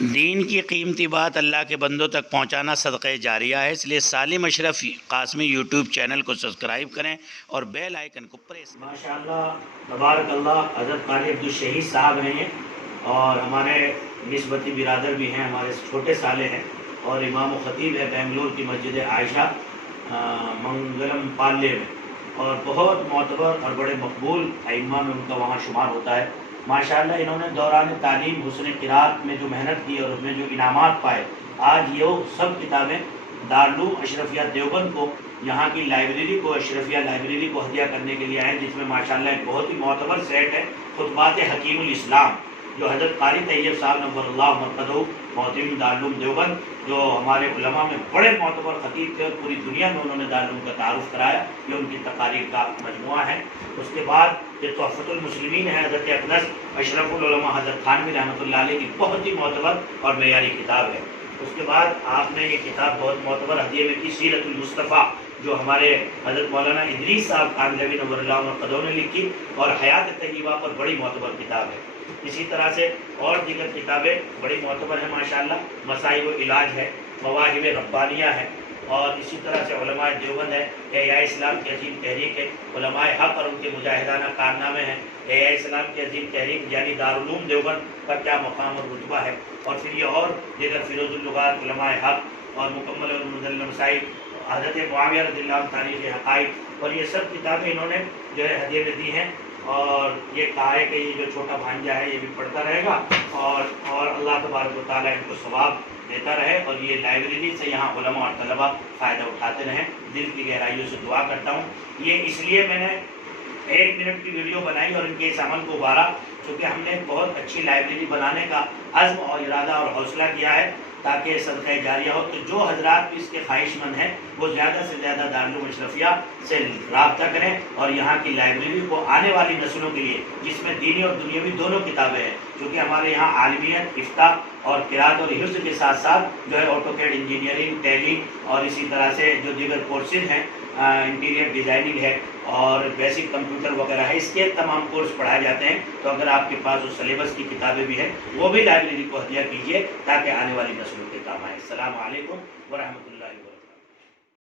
دین کی قیمتی بات اللہ کے بندوں تک پہنچانا صدقہ جاریہ ہے، اس لیے سالم اشرف قاسمی یوٹیوب چینل کو سبسکرائب کریں اور بیل آئیکن کو پریس کریں۔ ماشاءاللہ تبارک اللہ، حضرت قاری عبدالشہید صاحب ہیں یہ، اور ہمارے نسبتی برادر بھی ہیں، ہمارے چھوٹے سالے ہیں، اور امام و خطیب ہے بنگلور کی مسجد عائشہ منگلم پالے میں، اور بہت معتبر اور بڑے مقبول ائمہ میں ان کا وہاں شمار ہوتا ہے۔ ماشاءاللہ انہوں نے دوران تعلیم حسن قرات میں جو محنت کی اور اس میں جو انعامات پائے، آج یہ سب کتابیں دارالعلوم اشرفیہ دیوبند کو، یہاں کی لائبریری کو، اشرفیہ لائبریری کو ہدیہ کرنے کے لیے آئے، جس میں ماشاءاللہ ایک بہت ہی معتبر سیٹ ہے خطبات حکیم الاسلام، جو حضرت قاری طیب صاحب نور اللہ مرقدہ محترم دارالعلوم دیوبند، جو ہمارے علماء میں بڑے معتبر خطیب تھے اور پوری دنیا میں انہوں نے دارالعلوم کا تعارف کرایا، یہ ان کی تقاریر کا مجموعہ ہے۔ اس کے بعد یہ تحفۃ المسلمین ہے، حضرت اقدس اشرف العلماء حضرت تھانوی رحمۃ اللہ علیہ کی بہت ہی معتبر اور معیاری کتاب ہے۔ اس کے بعد آپ نے یہ کتاب بہت معتبر ہدیے میں کی، سیرت المصطفیٰ، جو ہمارے حضرت مولانا ادریس صاحب کاندھلوی نور اللہ مرقدہ نے لکھی، اور حیات طیبہ پر بڑی معتبر کتاب ہے۔ اسی طرح سے اور دیگر کتابیں بڑی معتبر ہیں ماشاءاللہ، مسائل و علاج ہے، مواہب ربانیہ ہے، اور اسی طرح سے علماء دیوبند ہے، احیاء اسلام کی عظیم تحریک ہے، علماء حق اور ان کے مجاہدانہ کارنامے ہیں، احیاء اسلام کی عظیم تحریک یعنی دارالعلوم دیوبند کا کیا مقام اور رتبہ ہے، اور پھر یہ اور دیگر فیروز اللغات، علماء حق اور مکمل اور مدلل مسائل، حضرت معاویہ رضی اللہ عنہ تاریخ حقائق، اور یہ سب کتابیں انہوں نے جو ہے ہدیے میں دی ہیں، اور یہ کہا ہے کہ یہ جو چھوٹا بھانجا ہے یہ بھی پڑھتا رہے گا، اور اللہ تبارک و تعالیٰ ان کو ثواب دیتا رہے، اور یہ لائبریری سے یہاں علماء اور طلباء فائدہ اٹھاتے رہیں۔ دل کی گہرائیوں سے دعا کرتا ہوں۔ یہ اس لیے میں نے 1 منٹ کی ویڈیو بنائی اور ان کے اس عمل کو ابھارا، کیونکہ ہم نے بہت اچھی لائبریری بنانے کا عزم اور ارادہ اور حوصلہ کیا ہے، تاکہ صدقہ جاریہ ہو۔ تو جو حضرات بھی اس کے خواہش مند ہیں وہ زیادہ سے زیادہ دارالعلوم اشرفیہ سے رابطہ کریں، اور یہاں کی لائبریری کو آنے والی نسلوں کے لیے، جس میں دینی اور دنیاوی دونوں کتابیں ہیں، کیونکہ ہمارے یہاں عالمیت، افتاء اور قرات اور حفظ کے ساتھ ساتھ جو ہے آٹوکیڈ انجینئرنگ، ٹیلی، اور اسی طرح سے جو دیگر کورسز ہیں، انٹیریئر ڈیزائننگ ہے اور بیسک کمپیوٹر وغیرہ ہے، اس کے تمام کورس پڑھائے جاتے ہیں۔ تو اگر آپ کے پاس اس سلیبس کی کتابیں بھی ہیں، وہ بھی لائبریری کو ہدیہ کیجیے، تاکہ آنے والی نسلوں کے کام آئے۔ السلام علیکم ورحمۃ اللہ۔